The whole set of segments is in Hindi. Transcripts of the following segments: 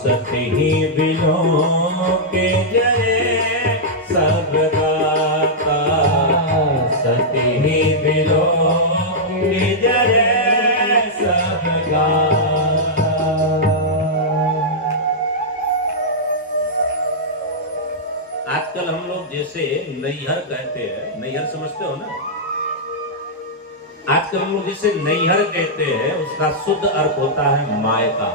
सती बिलो के जय सब गाता, सती बिलो के जय सब गाता। आजकल हम लोग जैसे नैहर कहते हैं, नैहर समझते हो ना? आजकल हम लोग जिसे नैहर कहते हैं उसका शुद्ध अर्थ होता है मायका।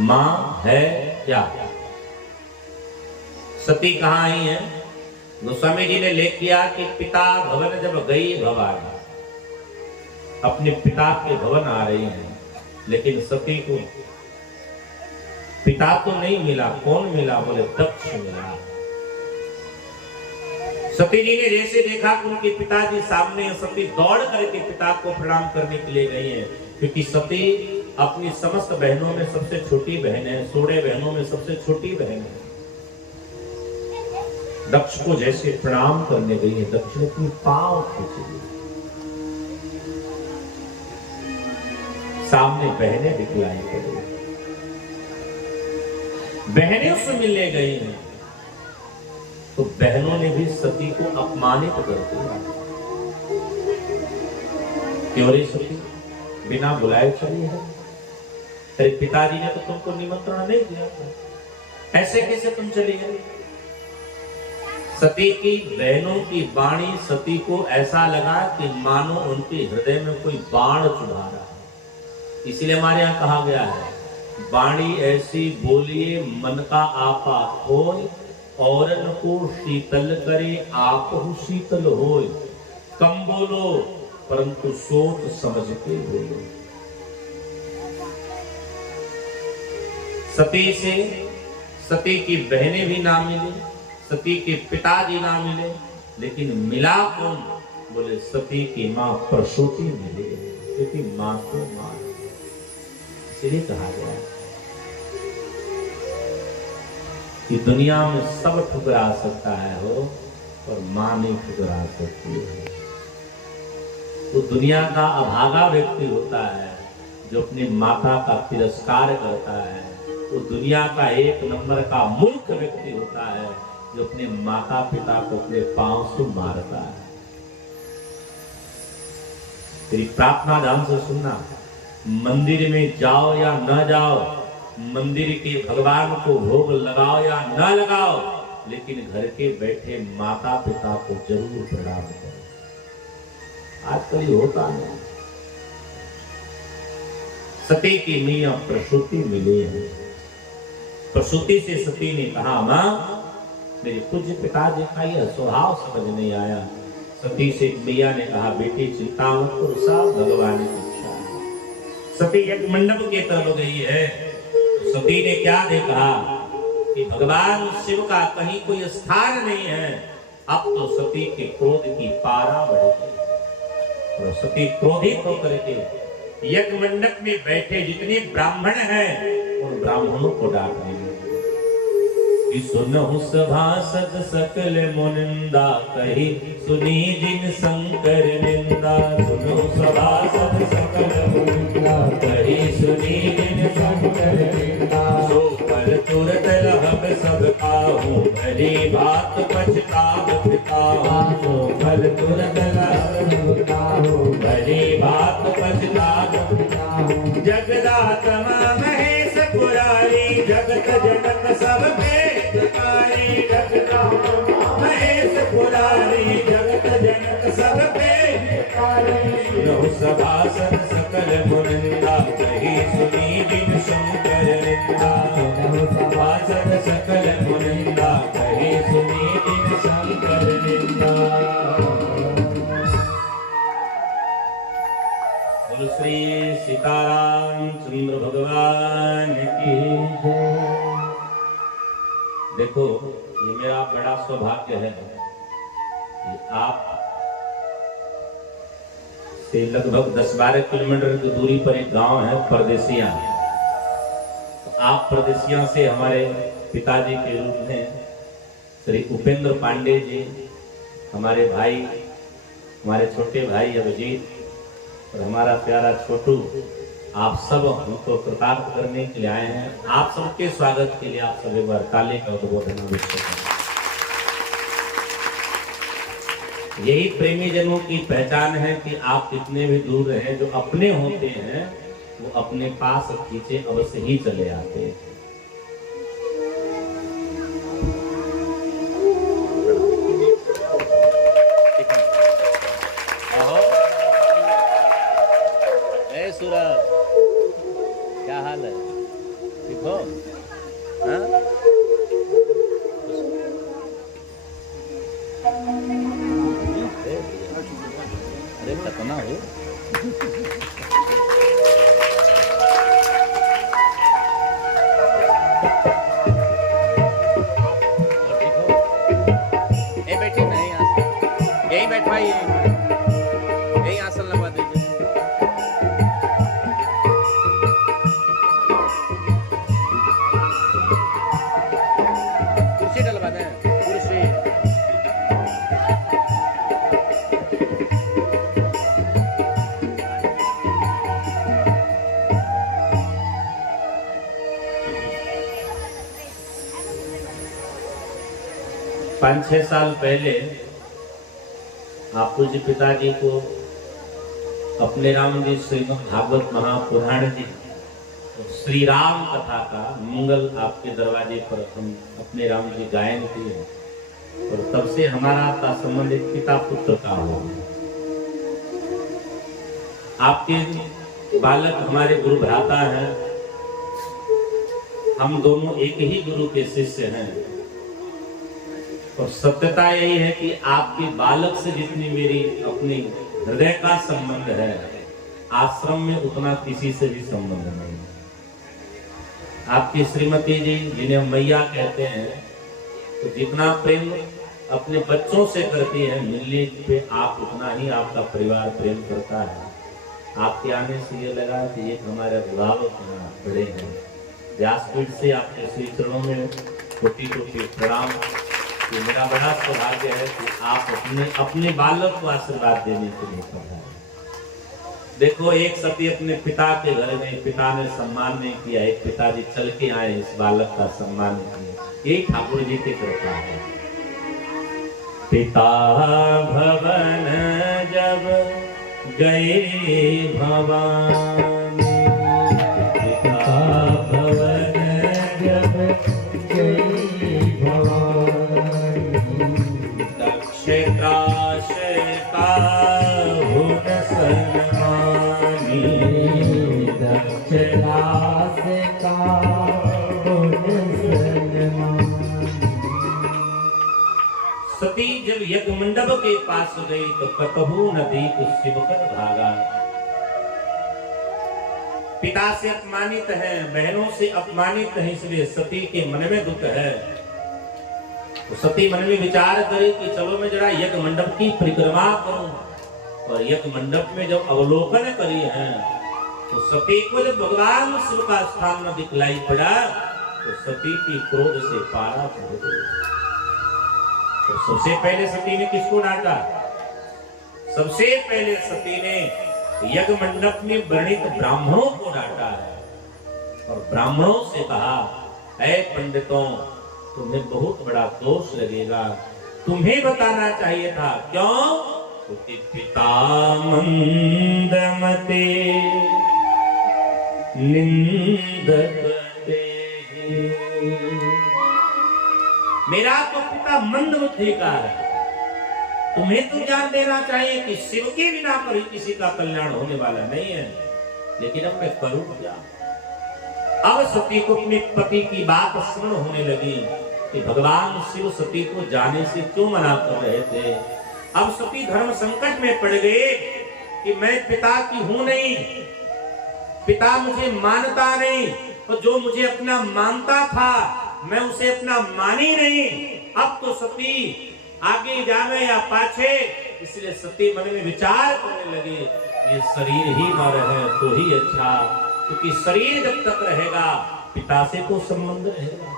मां है क्या? सती कहां आई है? गोस्वामी जी ने लेख किया कि पिता भवन जब गई भवानी, अपने पिता के भवन आ रही हैं, लेकिन सती को पिता तो नहीं मिला। कौन मिला? बोले दक्ष मिला। सती जी ने जैसे देखा कि उनके पिताजी सामने, सती दौड़ करके पिता को प्रणाम करने के लिए गई है, क्योंकि सती अपनी समस्त बहनों में सबसे छोटी बहन है, 16 बहनों में सबसे छोटी बहन है। दक्ष को जैसे प्रणाम करने गई है, दक्ष ने अपनी पांव खींची, सामने बहनें दिखलाई पड़ी, बहनें उससे मिलने गई हैं, तो बहनों ने भी सती को अपमानित कर दिया। क्यों रे सती, बिना बुलाए चली है? तेरे पिताजी ने तो तुमको निमंत्रण नहीं दिया था, ऐसे कैसे तुम चली गई? सती की बहनों की वाणी सती को ऐसा लगा कि मानो उनके हृदय में कोई बाण चुभा रहा है। इसलिए हमारे यहाँ कहा गया है, वाणी ऐसी बोलिए मन का आपा खोए, औरन को शीतल करे आप शीतल होए। कम बोलो परंतु सोच समझ के बोलो। सती से सती की बहनें भी ना मिली, सती के पिताजी ना मिले, लेकिन मिला कौन? बोले सती की मां प्रसूति मिली, क्योंकि मां को मां, इसलिए कहा गया कि दुनिया में सब ठुकरा सकता है हो, पर मां नहीं ठुकरा सकती है। तो दुनिया का अभागा व्यक्ति होता है जो अपनी माता का तिरस्कार करता है, वो दुनिया का एक नंबर का मूर्ख व्यक्ति होता है जो अपने माता पिता को अपने पांव से मारता है। तेरी प्रार्थना ध्यान से सुनना, मंदिर में जाओ या न जाओ, मंदिर के भगवान को भोग लगाओ या न लगाओ, लेकिन घर के बैठे माता पिता को जरूर प्रणाम करो। आजकल ये होता नहीं। सती की मियां प्रसूति मिली है। प्रसूति से सती ने कहा, मां मेरे पूज्य पिताजी का यह स्वभाव समझ नहीं आया। सती से मियां ने कहा, बेटी चिंता मत करो, सब भगवान की इच्छा है। सती एक मंडप की तरफ गई है, तो सती ने क्या देखा कि भगवान शिव का कहीं कोई स्थान नहीं है। अब तो सती के क्रोध की पारा बढ़ गई और सती क्रोधित होकर के यज्ञ मंडप में बैठे जितने ब्राह्मण हैं उन ब्राह्मणों को डांटने लगी। सुनहु सभासद सकल मुनिंदा, कही सुनी जिन शंकर निंदा। सुनहु सभासद सकल मुनिंदा, कही सुनी जिन शंकर निंदा। सो पर तुरत लहब सब काहू, भली बात पछताव पिताहू। सो पर तुरत लहब सब काहू, भली बात पछताव पिताहू। जगदाता महेश पुरारी, जगत जनक सब पे महेश पुरारी, जगत जनक सब पे सुनहु सभासद सकल मुनिंदा, कही सुनी जिन शंकर निंदा। सुनहु सभासद सकल मुनिंदा, कही सुनी जिन शंकर निंदा। बोलो श्री सीताराम चंद्र भगवान की जय। देखो, ये मेरा बड़ा सौभाग्य है कि आप से लगभग 10-12 किलोमीटर की दूरी पर एक गांव है परदेसिया। तो आप परदेसिया से हमारे पिताजी के रूप में श्री उपेंद्र पांडे जी, हमारे भाई, हमारे छोटे भाई अभिजीत और हमारा प्यारा छोटू, आप सब हमको कृतार्थ करने के लिए आए हैं। आप सबके स्वागत के लिए आप सब एक बार ताली का उद्बोधन अवश्य करें। यही प्रेमी जनों की पहचान है कि आप कितने भी दूर रहे, जो अपने होते हैं वो अपने पास खींचे अवश्य ही चले आते हैं। सूरज, क्या हाल है? ठीक हो? हाँ? अरे कितना हो? ठीक हो? ए बैठे नहीं, यही बैठवाइए, यही आसन लगवा दीजिए। कुर्सी डलवा दें, कुर्सी। 5-6 साल पहले आप पूज्य पिताजी को अपने राम जी श्रीमद् भागवत महापुराण जी श्री राम कथा का मंगल आपके दरवाजे पर हम अपने राम जी गायन किए, और तब से हमारा आपका संबंध एक पिता पुत्र का हो। आपके बालक हमारे गुरु भ्राता हैं, हम दोनों एक ही गुरु के शिष्य हैं, और सत्यता यही है कि आपके बालक से जितनी मेरी अपनी हृदय का संबंध है, आश्रम में उतना किसी से भी संबंध नहीं। आपकी श्रीमती जी, जिन्हें मैया कहते हैं, तो जितना प्रेम अपने बच्चों से करती है, मिलने पे आप उतना ही आपका परिवार प्रेम करता है। आपके आने से ये लगा कि एक हमारे अभिभावक बड़े हैं, व्यासपीठ से आपके श्री चरणों में कोटि कोटि प्रणाम। ये मेरा बड़ा सौभाग्य है कि आप अपने बालक को आशीर्वाद देने के लिए पधारे। देखो, एक सती अपने पिता के घर में, पिता ने सम्मान नहीं किया, एक पिताजी चल के आए, इस बालक का सम्मान किया। यही ठाकुर जी की कृपा है। पिता भवन जब गए भवानी, पिता भवन जब गए भवानी, दक्ष काश का हुन सन्मानी, दक्ष काश का हुन सन्मानी। सती जब यज्ञ मंडप के पास गई तो कतहु नदी को शिवकर भागा। पिता से अपमानित है, बहनों से अपमानित है, इसलिए सती के मन में दुख है। तो सती मन में विचार करे कि चलो मैं जरा यज्ञ मंडप की परिक्रमा करूं, और यज्ञ मंडप में जब अवलोकन करी है तो सती को जब भगवान शिव का स्थान न दिखलाई पड़ा तो सती की क्रोध से पारा चढ़ गई। तो सबसे पहले सती ने किसको डांटा? सबसे पहले सती ने यज्ञ मंडप में वर्णित ब्राह्मणों को डांटा है, और ब्राह्मणों से कहा, ऐ पंडितों, तुम्हें बहुत बड़ा दोष लगेगा, तुम्हें बताना चाहिए था। क्यों? क्योंकि पिता मंदमते निंदते, मेरा तो पिता मंद बुद्धि का है। तुम्हें तो ज्ञान देना चाहिए कि शिव के बिना कभी किसी का कल्याण होने वाला नहीं है। लेकिन अब मैं करूं क्या? अब सती को अपने पति की बात स्मरण होने लगी कि भगवान शिव सती को जाने से क्यों मना कर रहे थे। अब सती धर्म संकट में पड़ गए कि मैं पिता की हूं नहीं, पिता मुझे मानता नहीं, और जो मुझे अपना मानता था मैं उसे अपना मानी नहीं। अब तो सती आगे जावे या पाछे, इसलिए सती मन में विचार करने लगे, ये शरीर ही न रहे तो ही अच्छा, क्योंकि शरीर जब तक रहेगा पिता से तो संबंध रहेगा।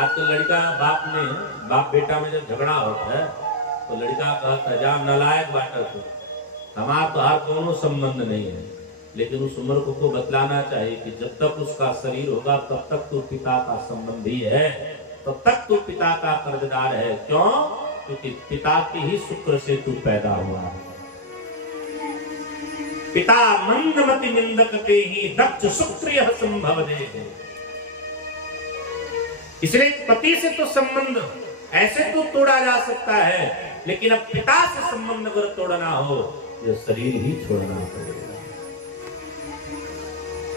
आजकल लड़का बाप बेटा में जब झगड़ा होता है तो लड़का कहता है, जा नालायक बाटा को, हमारा तो हर दोनों संबंध नहीं है, लेकिन उस मूर्ख को बतलाना चाहिए कि जब तक उसका शरीर होगा तब तक तो पिता का संबंधी है, तब तक तो पिता का कर्जदार है। क्यों? क्योंकि पिता के ही शुक्र से तू पैदा हुआ है। पिता मंदमति निंदक ते ही दक्ष शुक्रिय संभव दे। इसलिए पति से तो संबंध ऐसे तो तोड़ा जा सकता है, लेकिन अब पिता से संबंध अगर तोड़ना हो जो शरीर ही छोड़ना पड़ेगा।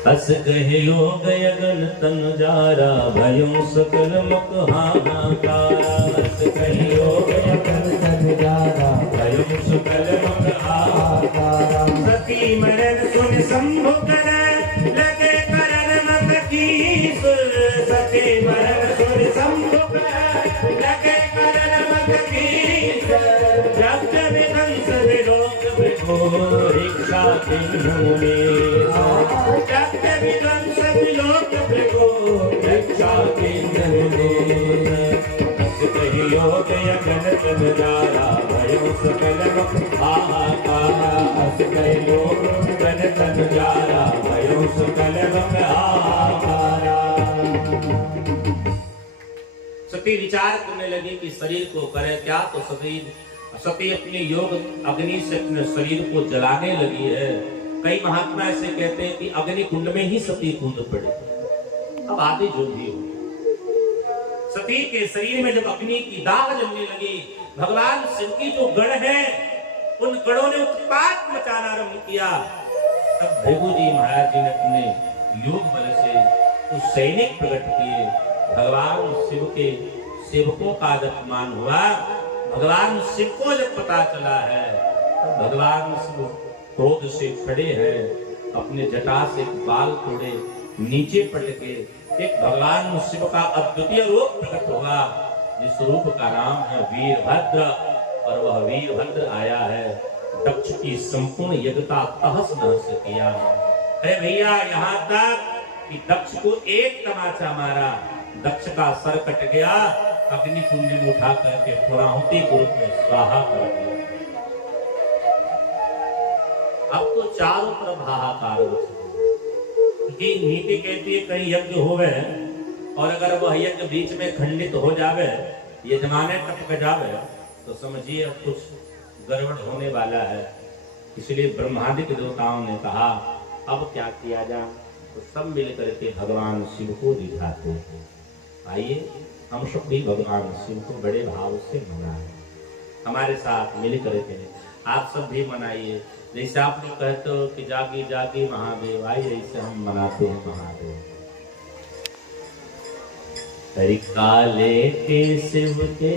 अस कहे योग यगन तन जारा भयो सकल मुख हाहाकारा। अस कहे योग यगन तन जारा भयो सकल मुख हाहाकारा। सती मरण सुन शंभु कर लगे करण मत कीस। सती मरण सुन शंभु कर लगे करण मत कीस। जब विध्वंस विलोक विभो रिक्षा किन्हु में। जब विध्वंस विलोक विभो रिक्षा किन्हु में। अस कहि योग यगन तन जारा भयो सकल मुख हाहाकारा। अस कहि योग यगन तन जारा भयो सकल मुख हाहाकारा। सती विचार करने लगी कि शरीर को करे क्या, तो सती अपने योग अग्नि से अपने शरीर को जलाने लगी है। कई महात्मा ऐसे कहते हैं कि अग्नि कुंड में ही सती कूद पड़े। अब आदि जो भी हो, सती के शरीर में जब अग्नि की दाह जलने लगी, भगवान शिव की जो गण है उन गणों ने उत्पात मचाना आरंभ किया। तब भृगु जी महाराज जी ने अपने योग बल से उस सैनिक प्रकट किए। भगवान शिव के सेवकों का जब अपमान हुआ, भगवान शिव को जब पता चला है, तब भगवान शिव क्रोध से खड़े हैं, अपने जटा से बाल तोड़े, नीचे पटके एक भगवान शिव का अद्वितीय रूप प्रकट हुआ, जिस रूप का नाम है वीरभद्र। और वह वीरभद्र आया है दक्ष की संपूर्ण यज्ञ का तहस नहस किया। अरे भैया, यहाँ तक कि दक्ष को एक तमाचा मारा, दक्ष का सर कट गया, अग्नि कुंड में उठा करके पुराहुति के रूप में स्वाहा कर दिया। अब तो चारों तरफ हाहाकार की नीति कहती है कहीं यज्ञ होवे और अगर वह यज्ञ बीच में खंडित हो जावे, यजमाने टपक जावे, तो समझिए अब कुछ गड़बड़ होने वाला है। इसलिए ब्रह्मादिक देवताओं ने कहा अब क्या किया जाए, तो सब मिलकर के भगवान शिव को दिखाते हैं। आइए हम सब भी भगवान शिव को बड़े भाव से मनाएं, हमारे साथ मिल करके आप सब भी मनाइए। जैसे आप लोग कहते हो कि जागी जागी महादेव, आइए ऐसे हम मनाते हैं महादेव। हरि काले के शिव के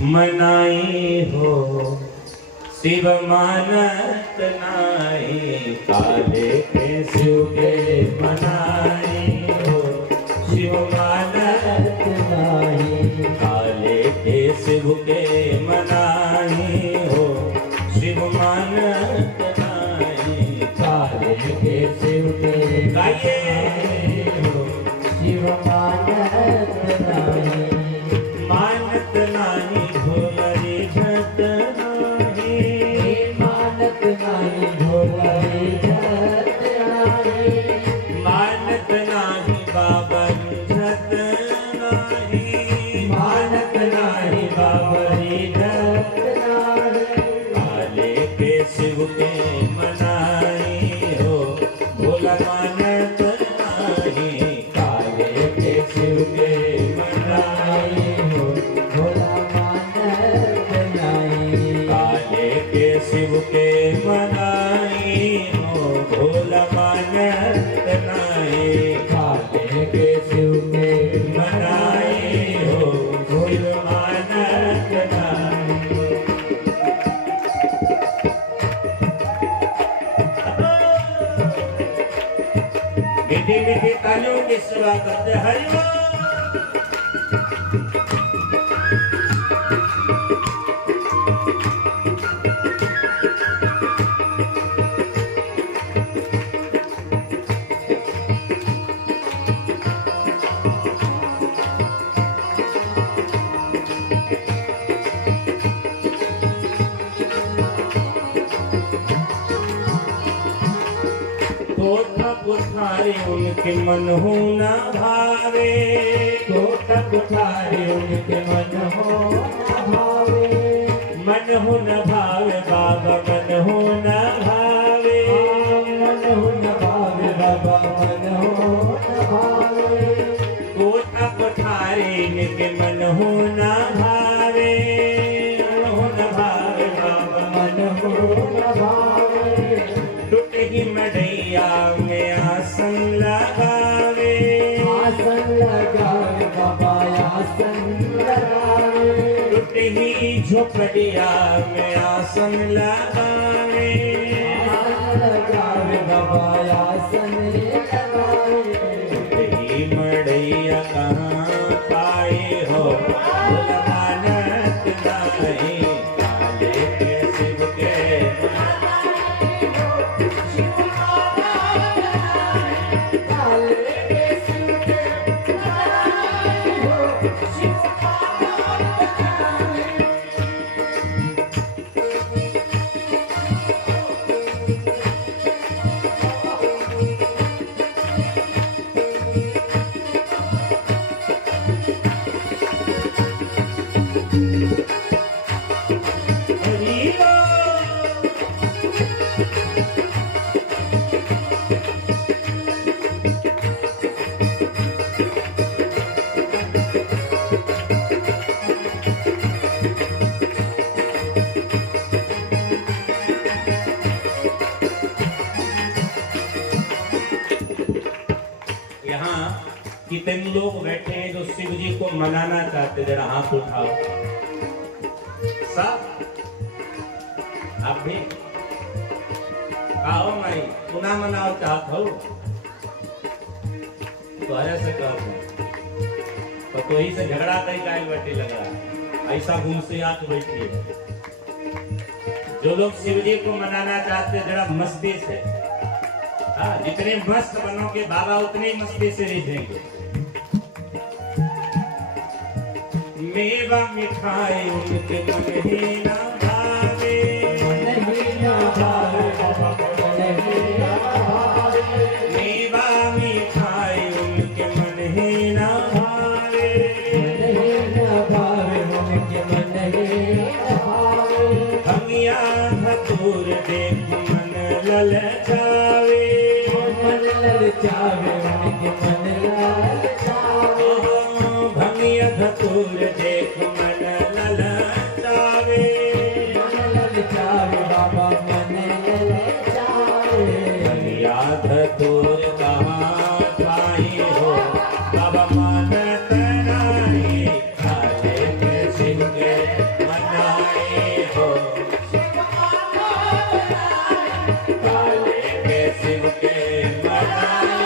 मनाई हो, शिव मानत नाई। काले के शिव के मनाई हो, शिव मानत नाई। काले के शिव के मनाई हो, शिव मानत नाई। काले के शिव के गाइए हो, शिव मानत नाई। मानत नाई भोलरे झट नाई। मानत नाई भोलरे झट नाई। मानत नाई बाबरी झट नाई। मानत नाई बाबरी झट नाई। काले के शिव के मनाई हो, भोला मानत नाई। काले के शिव के मनाई हो, भोला मानत नाई। काले के शिव के मनाई हो, भोला मानत नाई। काले के शिव के मनाई हो, भोला मानत नाई। मीठी मीठी तालियों की सेवा करते हरिओम। कोठा कुठारे उनके मन हो न भावे, कोठा कुठारे उनके मन हो न भावे, मन हो न भावे बाबा मन हो न भावे, मन हो न भावे बाबा मन हो न भावे, कोठा कुठारे इनके मन हो न भावे, मन हो न भावे बाबा मन हो न भावे, टूट ही मड़ैया में आसन लगावे, आसन लगावे बाबा आसन लगावे, टूट ही झोपड़िया में आसन लगावे, आसन लगावे बाबा आसन लगावे, ही मड़ैया कहाँ पाए हो मानत नहीं, काले के शिव के कितने लोग बैठे हैं जो शिव जी को मनाना चाहते, जरा हाथ उठाओ सब, आप भी आओ माई पुनः मनाओ चाहत हो तो ऐसे कहते तो ही से झगड़ा कहीं गाय बैठी लगा, ऐसा गुम से आके बैठी है। जो लोग शिव जी को मनाना चाहते जरा मस्ती से, हाँ जितने मस्त बनोगे बाबा उतनी मस्ती से रिझेंगे। मेवा मिठाई उनके मन ही ना भावे, मन ही न भावे बाबा मन ही न भावे, मेवा मिठाई उनके मन ही ना भावे, मन ही न भावे उनके मन ही न भावे, भंगिया धतूर देख मन ललचावे, मन ललचावे उनके मन ललचावे, भंगिया धतूर देख मन ललचावे, मन ललचावे बाबा मन ललचावे, भंगिया धतूर कहाँ पाई हो बाबा मानत नहीं, काले के शिव के मनाए हो, काले के शिव के मनाए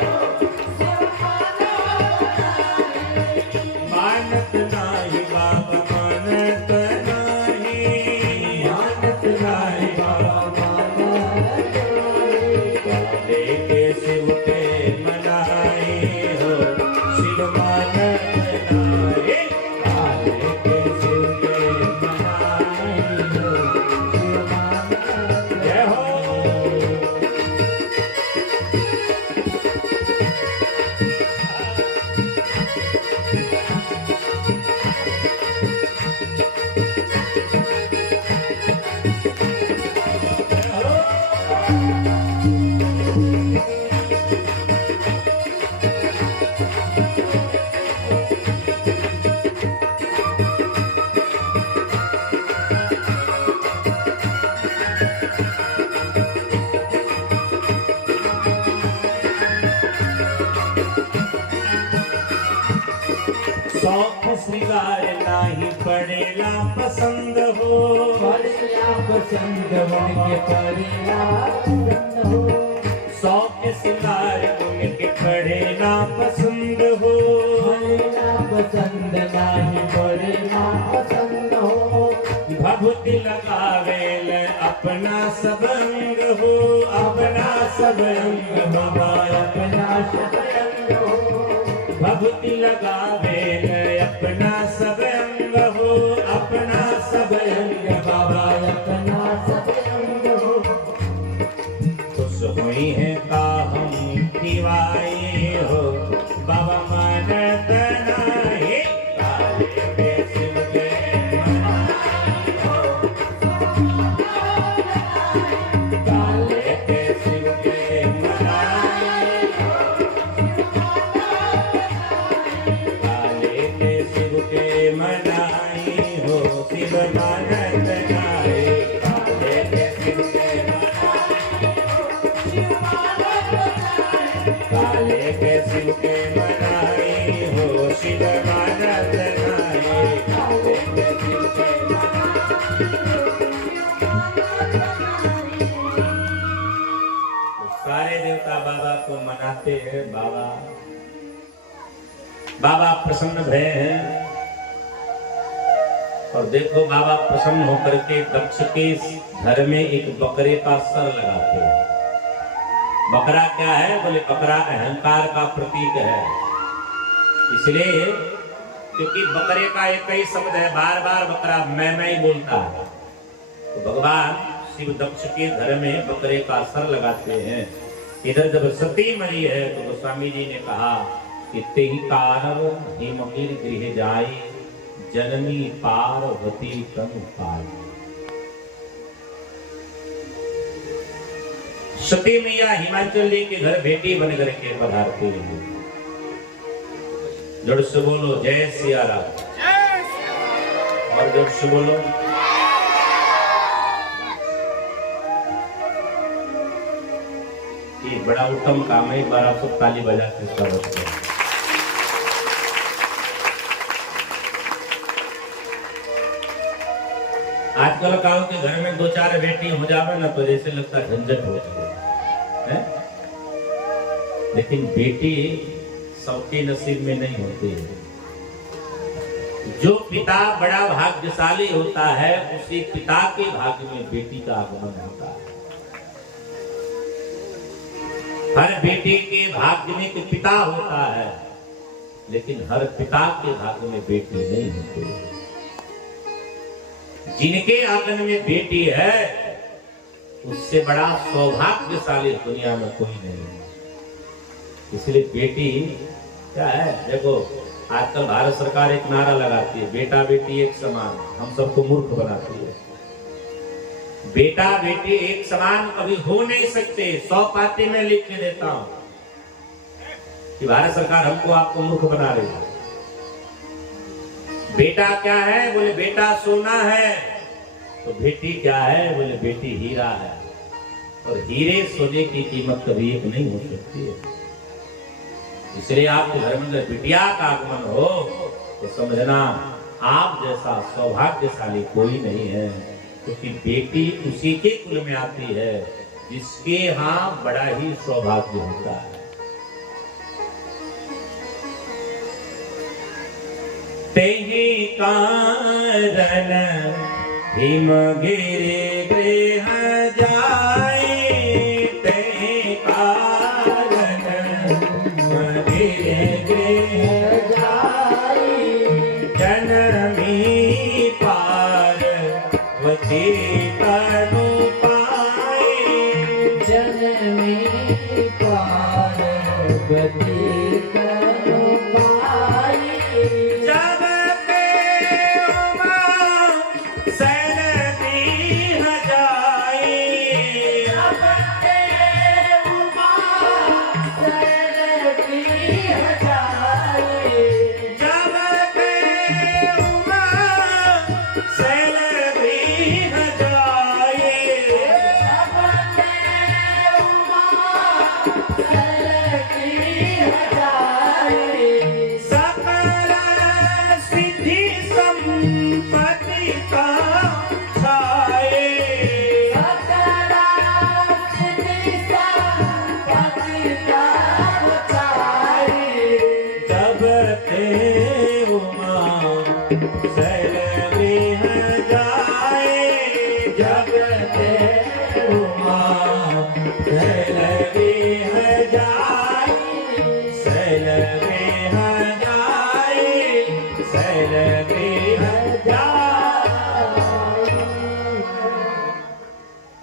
हो, मानत नाही बाबा मानत नाही, मानत नाही बाबा मानत नाही, काले के शिव के मनाए हो, शिव मानत नाही, काले के शिव के मनाए हो, शिव मानत जय हो। शौक श्रृंगार नाही पड़ेला पसंद हो, परिया पसंद उनके परिया पसंद हो, शौक श्रृंगार उनके पड़ेला पसंद हो, परिया पसंद नाही परिया पसंद हो, भभूति लगावेल अपना सब अंग हो, अपना सब अंग बाबा अपना शतरंग हो, भभूति लगावेल अपना सब अंग हो, अपना सब अंग बाबा अपना शतरंग हो, खुश हुई है का सारे देवता बाबा को मनाते हैं। बाबा प्रसन्न भय हैं। और देखो बाबा प्रसन्न होकर के दक्ष के घर में एक बकरे का सर लगाते हैं। बकरा क्या है? बोले बकरा अहंकार का प्रतीक है। इसलिए क्योंकि बकरे का एक ही शब्द है, बार बार बकरा मैं ही बोलता है। तो भगवान शिव दक्ष के घर में बकरे का सर लगाते हैं। इधर जब सती मरी है तो गोस्वामी जी ने कहा कि तेहि कारण हिमगिर गृह जाई, जननी पार्वती तनु पाई। सती मैया हिमाचल जी के घर बेटी बन करके पधारती है। जोर से बोलो जय सिया राम। और जोर से बोलो। ये बड़ा उत्तम काम है। एक बार आप सब ताली बजा के स्वागत करें। आजकल काल के घर में 2-4 बेटी हो जावे ना तो जैसे लगता झंझट हो है। लेकिन बेटी सबके नसीब में नहीं होती है। जो पिता बड़ा भाग्यशाली होता है उसी पिता के भाग्य में बेटी का आगमन होता है। हर बेटी के भाग्य में एक पिता होता है, लेकिन हर पिता के भाग्य में बेटी नहीं होती। जिनके आंगन में बेटी है उससे बड़ा सौभाग्यशाली दुनिया में कोई नहीं है। इसलिए बेटी क्या है? देखो आजकल भारत सरकार एक नारा लगाती है, बेटा बेटी एक समान। हम सबको मूर्ख बनाती है। बेटा बेटी एक समान कभी हो नहीं सकते। 100 पाती में लिख के देता हूं कि भारत सरकार हमको आपको मूर्ख बना रही है। बेटा क्या है? बोले बेटा सोना है। तो बेटी क्या है? बोले बेटी हीरा है। और हीरे सोने की कीमत कभी एक नहीं हो सकती है। इसलिए आपके घर में बिटिया का आगमन हो तो समझना आप जैसा सौभाग्यशाली कोई नहीं है। क्योंकि बेटी उसी के कुल में आती है जिसके यहाँ बड़ा ही सौभाग्य होता है। तेहि कारण हिमगिरि गृह जाई, तेहि कारण हिमगिरि गृह जाई, जनमी पार्वती तनु पाई, जनमी पार्वती तनु पाई।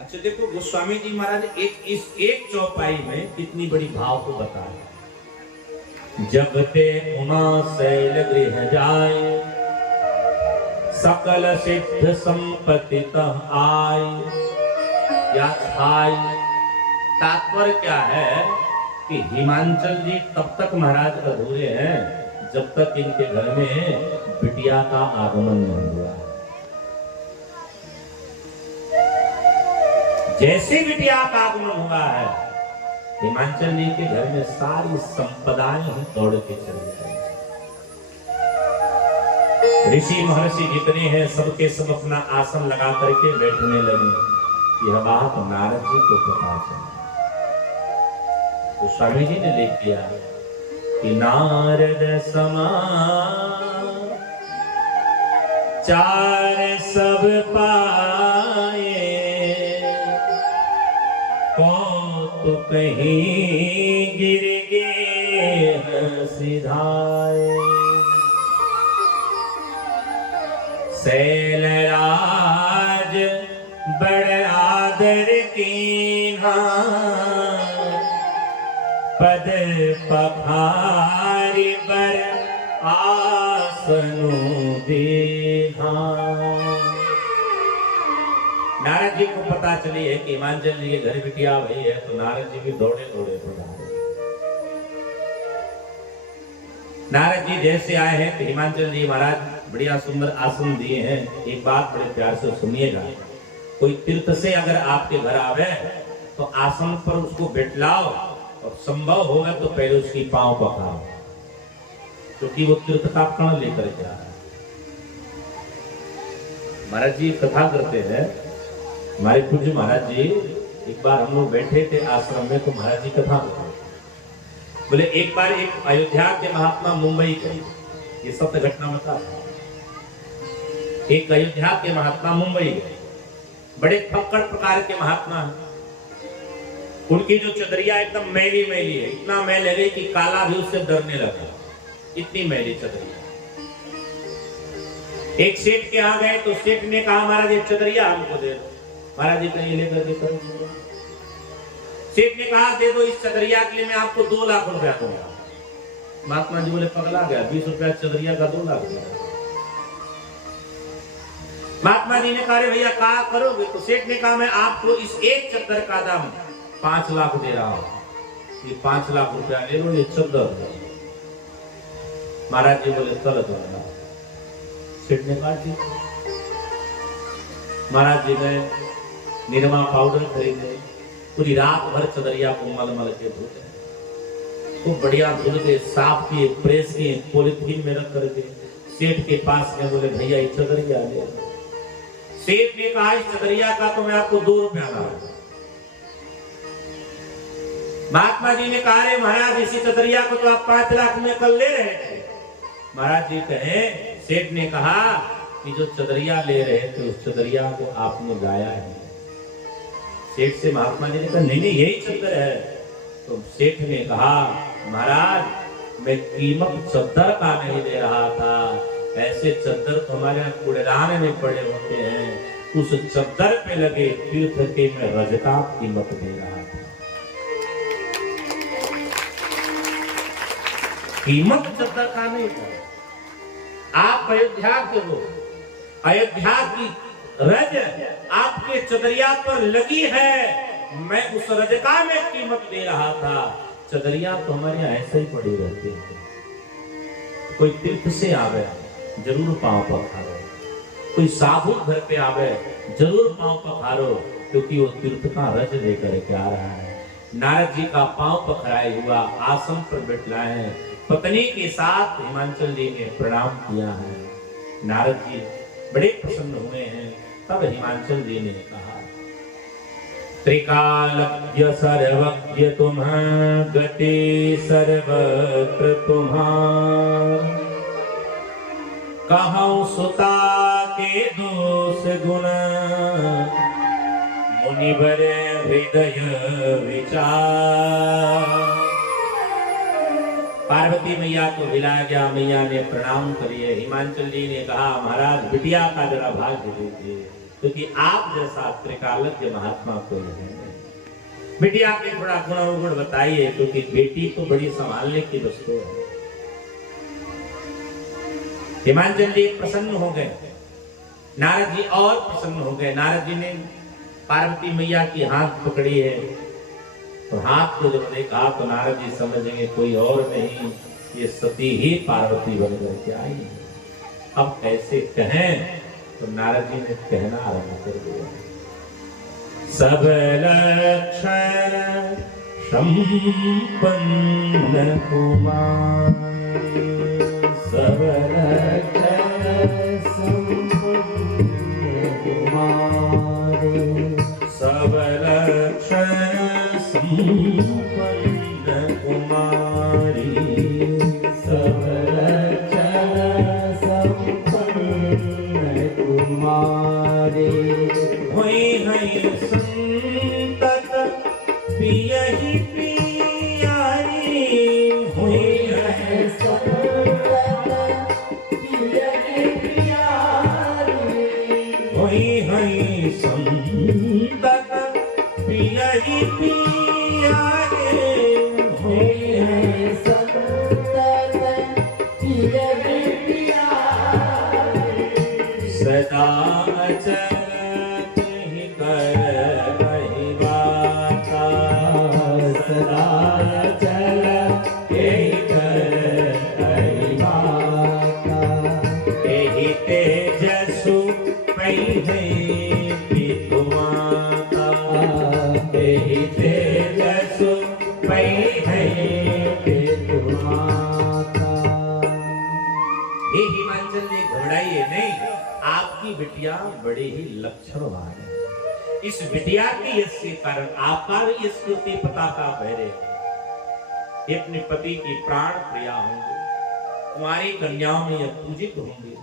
जब देखो गोस्वामी जी महाराज इस एक चौपाई में कितनी बड़ी भाव को बताया। जब ते उमा शैल गृह जाए, सकल सिद्ध संपत्ति तह आए या छाई। तात्पर्य क्या है कि हिमाचल जी तब तक महाराज अधूरे हैं जब तक इनके घर में बिटिया का आगमन नहीं हुआ। जैसे बिटिया का आगमन हुआ है हिमाचल जी के घर में सारी संपदाएं ही दौड़ के चली गई। ऋषि महर्षि जितने हैं सबके सब अपना आसन लगा करके बैठने लगे। यह बात नारद जी को पता चला। तो स्वामी जी ने लिख दिया कि नारद समान चार सब पाए, तो कहीं गिर गे सिधाए। शैलराज बड़ आदर कीन्हा, पद पखारी बर आसनु देहा। नारद जी को पता चली है कि हिमांचल जी के घर बिटिया हुई है, तो नारद जी भी दौड़े दौड़े पधारे। नारद जी जैसे आए हैं तो हिमांचल जी महाराज बढ़िया सुंदर आसन दिए हैं। एक बात बड़े प्यार से सुनिएगा, कोई तीर्थ से अगर आपके घर आवे तो आसन पर उसको बैठलाओ, और संभव होगा तो पहले उसकी पांव पकड़ाओ, क्योंकि वो तीर्थ का कण लेकर के आ रहा है। महाराज जी कथा करते हैं, हमारे पूज्य महाराज जी एक बार हम लोग बैठे थे आश्रम में, तो महाराज जी कथा करते बोले एक बार एक अयोध्या के महात्मा मुंबई गए। ये सत्य घटना बता, एक अयोध्या के महात्मा मुंबई गए, बड़े फक्कड़ प्रकार के महात्मा हैं। उनकी जो चदरिया एकदम मैली मैली है, इतना मैल है कि काला भी उससे डरने लगा, इतनी मैली चदरिया। एक सेठ के यहाँ गए तो सेठ ने कहा महाराज एक चदरिया हमको दे दो। महाराज जी कहीं लेकर के करो। सेठ ने कहा दे दो इस चदरिया के लिए मैं आपको 2 लाख रुपया दूंगा। महात्मा जी बोले पगला गया, 20 रुपया चदरिया का 2 लाख दिया। महात्मा जी ने कहा भैया क्या करोगे? तो सेठ ने कहा मैं आपको इस एक चद्दर का दाम 5 लाख दे रहा हूं, ये 5 लाख रुपया ले लो, ये चद्दर। महाराज जी बोले चलो तो। सेठ ने कहा ठीक। महाराज जी ने निरमा पाउडर खरीदे, पूरी रात भर चदरिया को मल के धोते, तो बढ़िया धुल के साफ किए, प्रेस किए, पॉलिथीन में रख करके सेठ के पास में बोले भैया ये चदरिया ले। सेठ ने कहा इस चदरिया का तो मैं आपको 2 रुपया दूंगा। महात्मा जी ने कहा रे महाराज इसी चदरिया को तो आप 5 लाख में कल ले रहे थे। महाराज जी कहे सेठ ने कहा कि जो चदरिया ले रहे थे उस चदरिया को आपने गाया है। सेठ से महात्मा जी ने कहा नहीं नहीं यही चद्दर है। तो सेठ ने कहा महाराज मैं कीमत चद्दर का नहीं दे रहा था, ऐसे चद्दर तो हमारे यहाँ कूड़ेदान में पड़े होते हैं, उस चद्दर पे लगे तीर्थ के मैं रज का कीमत दे रहा था। कीमत चद्दर का नहीं था। आप अयोध्या के हो, अयोध्या की रज आपके चदरिया पर लगी है, मैं उस रज का मैं कीमत दे रहा था। चदरिया तो हमारे यहाँ ऐसे ही पड़ी रहती है। कोई तीर्थ से आवे जरूर पांव पखारो, कोई साधु घर पे आवे जरूर पांव पखारो, क्योंकि वो तीर्थ का रज लेकर के आ रहा है। नारद जी का पांव पखराए हुआ आसन पर बैठलाए हैं, पत्नी के साथ हिमांचल जी ने प्रणाम किया है। नारद जी बड़े प्रसन्न हुए हैं। तब हिमांचल जी ने कहा त्रिकालज्ञ सर्वज्ञ तुम्हां गति सर्वत्र तुम्हां, कहूं सुता के दोष गुण मुनिवर हृदय विचार। पार्वती मैया को बुलाया गया, मैया ने प्रणाम करिए। हिमांचल जी ने कहा महाराज बिटिया का जरा भाग्य दीजिए, क्योंकि आप जैसा त्रिकालज्ञ महात्मा कोई है। बिटिया के थोड़ा गुण अवगुण बताइए, क्योंकि बेटी तो बड़ी संभालने की वस्तु है। हिमांचल जी प्रसन्न हो गए, नारद जी और प्रसन्न हो गए। नारद जी ने पार्वती मैया की हाथ पकड़ी है, तो हाथ को जब देखा तो नारद जी समझ गए कोई और नहीं, ये सती ही पार्वती बन करके आई है। अब कैसे कहें? तो नारद जी ने कहना आरंभ कर दिया, सब लक्षण संपन्न कुमारी, सब लक्षण संपन्न कुमारी, सबलक्षण संपन्न कुमारी सबलक्षण संपन्न कुमारी हुई है संतत पियहि पियारी हुई है हुई है संतत पियहि पियारी हुई है सदा अचरत ही कर रही बाता सदा चल एहि तेजसु पै है पितु माता एहि तेजसु पै है पितु माता। हे हिमाचल जी घबराइए नहीं, आपकी बिटिया बड़े ही लक्षणवान है। इस बिटिया के यश के कारण आपका भी यश कीर्ति पताका फहरे। ये अपने पति की प्राण प्रिया होंगे, तुम्हारी कन्याओं में यह पूजित होंगे।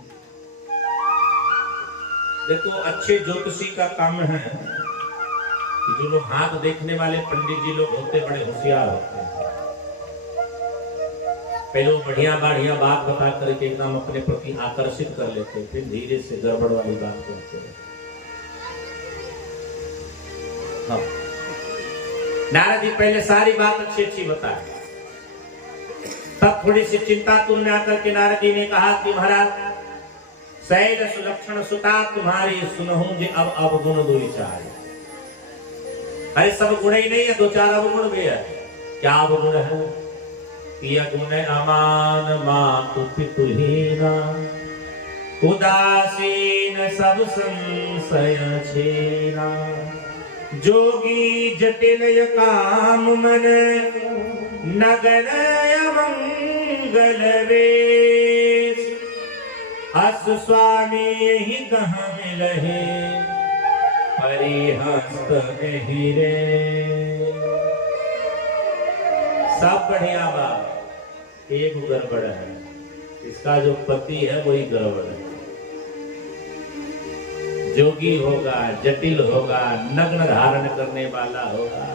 देखो अच्छे ज्योतिषी का काम है कि जो लोग हाथ देखने वाले पंडित जी लोग होते बड़े होशियार होते हैं। पहले वो बढ़िया बढ़िया बात बता करके एकदम अपने प्रति आकर्षित कर लेते, फिर धीरे से गड़बड़ वाली बात करते हैं। हाँ। नारद जी पहले सारी बात अच्छी अच्छी बताए, तब थोड़ी सी चिंता तुमने आकर के नारद जी ने कहा कि महाराज शैल सुलक्षण सुता तुम्हारी सुनहूं जे अब अवगुण दो विचार। अरे सब गुण ही नहीं है, दो चार अवगुण भी है। क्या अवगुण है? यह गुण अमान मातु पितुहीना उदासीन सब संशय छेना जोगी जटिल काम मन नगर मंगल वेश अस स्वामी यही कहाँ में रहे परिहस्त हीरे। सब बढ़िया बात, एक गड़बड़ है, इसका जो पति है वही गड़बड़ है। जोगी होगा, जटिल होगा, नग्न धारण करने वाला होगा,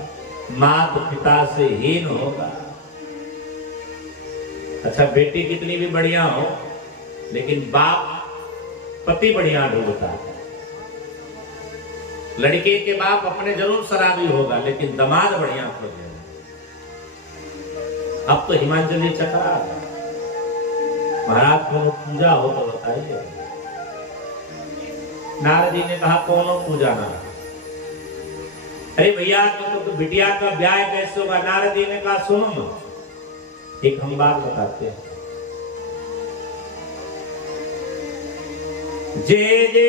माता पिता से हीन होगा। अच्छा बेटी कितनी भी बढ़िया हो, लेकिन बाप पति बढ़िया ढूंढता है। लड़के के बाप अपने जरूर शराबी होगा, लेकिन दामाद बढ़िया खोजेगा। अब तो हिमाचल जी चकरा महाराज कोनो पूजा हो तो बताइए। नारद जी ने कहा कोनो पूजा ना। अरे भैया तो बिटिया का ब्याह कैसे होगा? नारद जी ने कहा सुनो ना, एक हम बात बताते हैं। जे जे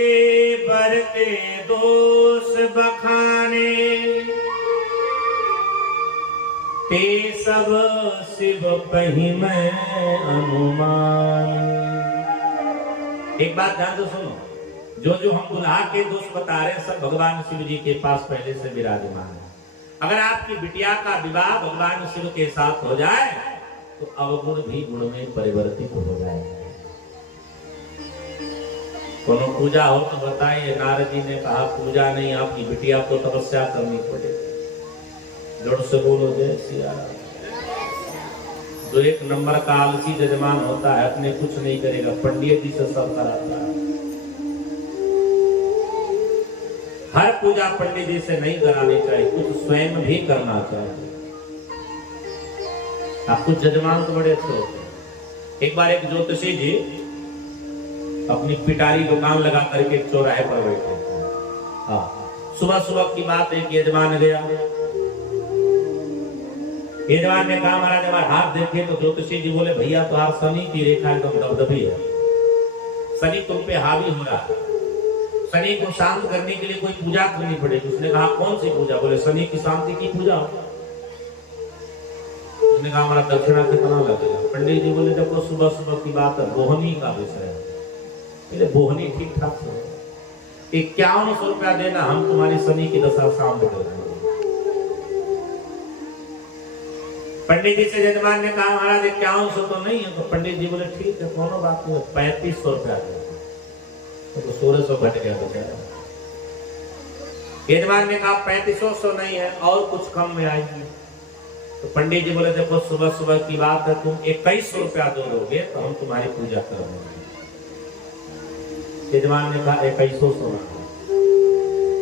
बर के दोष बखाने ते सब शिव पही में अनुमान। एक बात ध्यान से सुनो, जो जो हम दुल्हा के दोष बता रहे हैं सब भगवान शिव जी के पास पहले से विराजमान है। अगर आपकी बिटिया का विवाह भगवान शिव के साथ हो जाए तो अवगुण भी गुण में परिवर्तित हो जाएगा। कोनो पूजा हो तो बताइए। नारद जी ने कहा पूजा नहीं, आपकी बिटिया को तपस्या करनी पड़ेगी। जोर से बोलो जय सिया राम। जो एक नंबर का आलसी जजमान होता है अपने कुछ नहीं करेगा, पंडित जी से सब कराता है। हर पूजा पंडित जी से नहीं करानी चाहिए, कुछ स्वयं भी करना चाहिए। आप कुछ जजमान तो बड़े अच्छे होते हैं। एक बार एक ज्योतिषी जी अपनी पिटारी दुकान लगा करके चौराहे पर बैठे। हाँ, सुबह सुबह की बात, एक यजमान गया। यजमान ने कहा महाराज हमारे हाथ देखे तो ज्योतिषी जी बोले भैया तो आप शनि की रेखा एकदम दबदबी है, शनि तुम पे हावी हो रहा है, शनि को शांत करने के लिए कोई पूजा करनी पड़ेगी। उसने कहा कौन सी पूजा? बोले शनि की शांति की पूजा। उसने कहा हमारा दक्षिणा कितना लगेगा? पंडित जी बोले देखो सुबह सुबह की बात है, बोहनी का विषय है, बोहनी ठीक ठाक से 5100 रुपया देना, हम तुम्हारी शनि की दशा शांत कर देंगे। पंडित जी से यजमान ने कहा महाराज 5100 तो नहीं है। तो पंडित जी बोले ठीक है कोनो बात नहीं, 3500 रुपया दे। तो 1600 घट गया बेचारा। यजमान ने कहा 3500 नहीं है और कुछ कम में आएगी। तो पंडित जी बोले देखो सुबह सुबह की बात है, तुम 2100 रुपया दोगे तो हम तुम्हारी पूजा कर देंगे। यजमान ने कहा 2100 ना।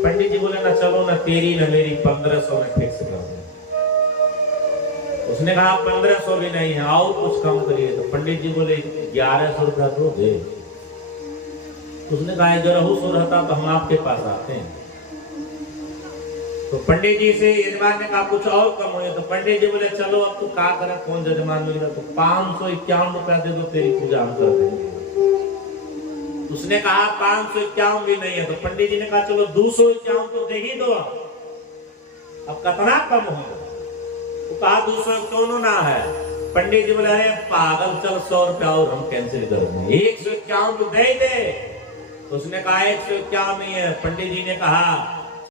पंडित जी बोले ना चलो ना तेरी ना मेरी 1500 में फिक्स कर दो। उसने कहा 1500 भी नहीं है और कुछ कम करिए। तो पंडित जी बोले 1100 रुपया दोगे। उसने कहा जरा सो रहता तो हम आपके पास आते हैं। तो पंडित जी से यजमान ने कहा कुछ और कम हो। तो पंडित जी बोले चलो अब तू क्या करे, कौन यजमान मिलेगा। तो 551 रुपया दे दो, तेरी पूजा हम कर देंगे। उसने कहा 551 भी नहीं है। तो पंडित जी ने कहा चलो 251 तो दे ही दो, अब कितना कम हो। तो कहा 251 ना है। पंडित जी बोले अरे पागल, चल 100 रुपया और हम कैंसिल कर देंगे, 151 तो दे दे। उसने कहा 151 नहीं है। पंडित जी ने कहा